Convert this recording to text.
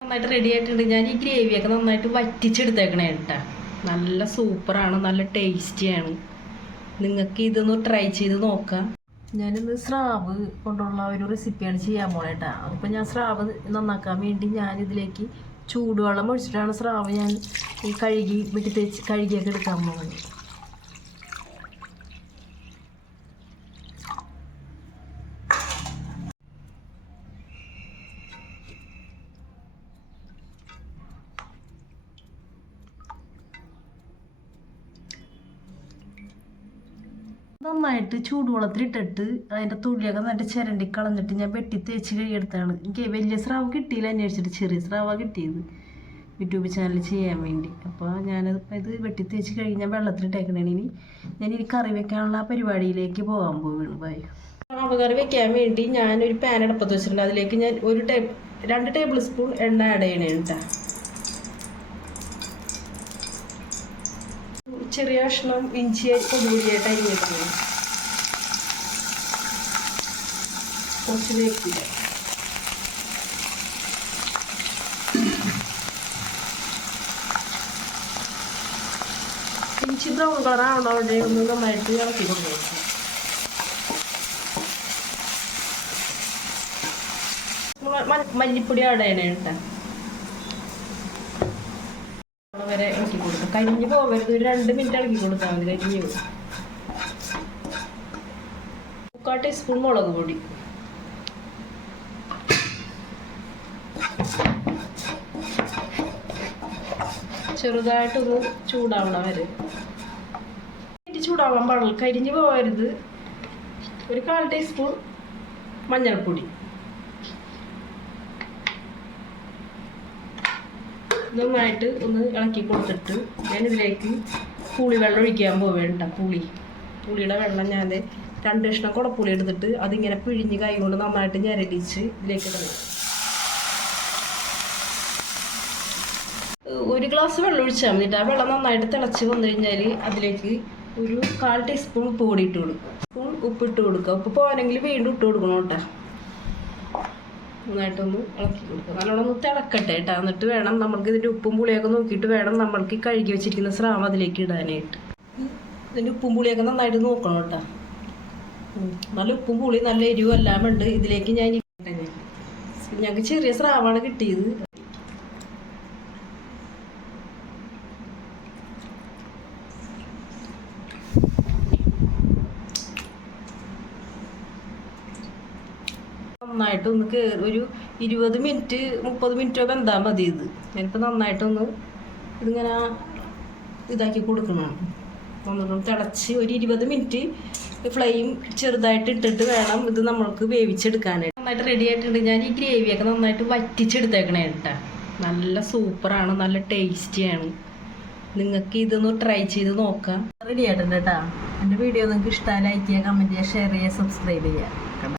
നന്നായിട്ട് റെഡി ആയിട്ടുണ്ട്. ഞാൻ ഈ ഗ്രേവിയൊക്കെ നന്നായിട്ട് വറ്റിച്ചെടുത്തേക്കണേ കേട്ടാ. നല്ല സൂപ്പറാണ്, നല്ല ടേസ്റ്റിയാണ്. നിങ്ങൾക്ക് ഇതൊന്ന് ട്രൈ ചെയ്ത് നോക്കാം. ഞാനിന്ന് സ്രാവ് കൊണ്ടുള്ള ഒരു റെസിപ്പിയാണ് ചെയ്യാൻ പോണേട്ടാ. അപ്പോൾ ഞാൻ സ്രാവ് നന്നാക്കാൻ വേണ്ടി ഞാനിതിലേക്ക് ചൂടുവെള്ളം ഒഴിച്ചിട്ടാണ് സ്രാവ് ഞാൻ ഈ കഴുകിയൊക്കെ എടുക്കാൻ പോകുന്നത്. നന്നായിട്ട് ചൂടുവെള്ളത്തിലിട്ടിട്ട് അതിൻ്റെ തുള്ളിയൊക്കെ നന്നായിട്ട് ചിരണ്ടി കളഞ്ഞിട്ട് ഞാൻ വെട്ടി തേച്ച് കഴുകിയെടുത്താണ്. എനിക്ക് വലിയ സ്രാവ് കിട്ടിയില്ല, അന്വേഷിച്ചിട്ട് ചെറിയ സ്രാവാണ് കിട്ടിയത് യൂട്യൂബ് ചാനൽ ചെയ്യാൻ വേണ്ടി. അപ്പോൾ ഇത് വെട്ടി തേച്ച് കഴുകി ഞാൻ വെള്ളത്തിലിട്ടേക്കണേ. ഞാനിനി കറി വെക്കാനുള്ള പരിപാടിയിലേക്ക് പോകാൻ പോവുകയാണ്. സ്രാവ് കറി വെക്കാൻ വേണ്ടി ഞാനൊരു പാൻ അടുപ്പത്ത് വെച്ചിട്ടുണ്ട്. അതിലേക്ക് ഞാൻ 2 ടേബിൾ സ്പൂൺ എണ്ണ ആഡ് ചെയ്യണേ കേട്ടോ. ചെറിയ കഷ്ണം ഇഞ്ചി പൊടിപൊടിയായിട്ട് അരിഞ്ഞിട്ടുണ്ട്. കുറച്ച് വേപ്പില, ഇഞ്ചി ബ്രൗൺ കളർ ആവണവിടെ ഒന്ന് നന്നായിട്ട് ഇളക്കി കൊണ്ടുപോകും. മല്ലിപ്പൊടി ആഡ് ചെയ്യണേ കേട്ടോ. വരെ ഇളക്കി കൊടുക്കാം. കരിഞ്ഞ് പോകരുത്, ഒരു 2 മിനിറ്റ് ഇളക്കി കൊടുത്താൽ മതി. കരിഞ്ഞ് പോകും. 3/4 ടീസ്പൂൺ മുളക് പൊടി, ചെറുതായിട്ടൊന്ന് ചൂടാവണം വരെ. ചൂടാവാൻ പാടില്ല, കരിഞ്ഞ് പോകരുത്. ഒരു 1/4 ടീസ്പൂൺ മഞ്ഞൾപ്പൊടി, നന്നായിട്ട് ഒന്ന് ഇളക്കി കൊടുത്തിട്ട് ഞാനിതിലേക്ക് പുളിവെള്ളം ഒഴിക്കാൻ പോവേണ്ട. പുളിയുടെ വെള്ളം ഞാൻ 2 കഷ്ണം കുടപ്പുളി എടുത്തിട്ട് അതിങ്ങനെ പിഴിഞ്ഞ് കൈ കൊണ്ട് നന്നായിട്ട് ഞെരടിച്ച് ഇതിലേക്ക് ഇടണം. 1 ഗ്ലാസ് വെള്ളം ഒഴിച്ചാൽ മതി. ആ വെള്ളം നന്നായിട്ട് തിളച്ച് വന്നു കഴിഞ്ഞാൽ അതിലേക്ക് ഒരു 1/4 ടീസ്പൂൺ ഉപ്പ് പൊടി ഇട്ട് കൊടുക്കും. ഉപ്പിട്ട് കൊടുക്കുക. ഉപ്പ് പോകാനെങ്കിൽ വീണ്ടും ഇട്ട് കൊടുക്കണം കേട്ടോ. നന്നായിട്ടൊന്ന് ഇളക്കി കൊടുക്കുക. നല്ലോണം ഒന്ന് തിളക്കട്ടെ കേട്ടോ. എന്നിട്ട് വേണം നമ്മൾക്ക് ഇതിൻ്റെ ഉപ്പും പുളിയൊക്കെ നോക്കിയിട്ട് വേണം നമ്മൾക്ക് കഴുകി വെച്ചിരിക്കുന്ന സ്രാവ് അതിലേക്ക് ഇടാനായിട്ട്. ഇതിൻ്റെ ഉപ്പും പുളിയൊക്കെ നന്നായിട്ട് നോക്കണം കേട്ടോ. നല്ല ഉപ്പും പുളി നല്ല എരിവും എല്ലാം ഉണ്ട്. ഇതിലേക്ക് ഞങ്ങൾക്ക് ചെറിയ സ്രാവാണ് കിട്ടിയത്. നന്നായിട്ടൊന്ന് ഒരു 20 മിനിറ്റ് 30 മിനിറ്റോ വെന്താൽ മതി. ഞാനിപ്പോൾ നന്നായിട്ടൊന്ന് ഇതിങ്ങനെ ഇതാക്കി കൊടുക്കണം. ഒന്നും തിളച്ച് ഒരു 20 മിനിറ്റ് ഫ്ലെയിം ചെറുതായിട്ട് ഇട്ടിട്ട് വേണം ഇത് നമ്മൾക്ക് വേവിച്ചെടുക്കാനായിട്ട്. നന്നായിട്ട് റെഡി ആയിട്ടുണ്ട്. ഞാൻ ഈ ഗ്രേവിയൊക്കെ നന്നായിട്ട് വറ്റിച്ചെടുത്തേക്കണേ കേട്ടോ. നല്ല സൂപ്പറാണ്, നല്ല ടേസ്റ്റിയാണ്. നിങ്ങൾക്ക് ഇതൊന്ന് ട്രൈ ചെയ്ത് നോക്കാം. റെഡി ആയിട്ടുണ്ട് കേട്ടോ. എൻ്റെ വീഡിയോ നിങ്ങൾക്ക് ഇഷ്ടമായി ലൈക്ക് ചെയ്യുക, കമൻറ്റ് ചെയ്യുക, ഷെയർ ചെയ്യുക, സബ്സ്ക്രൈബ് ചെയ്യുക.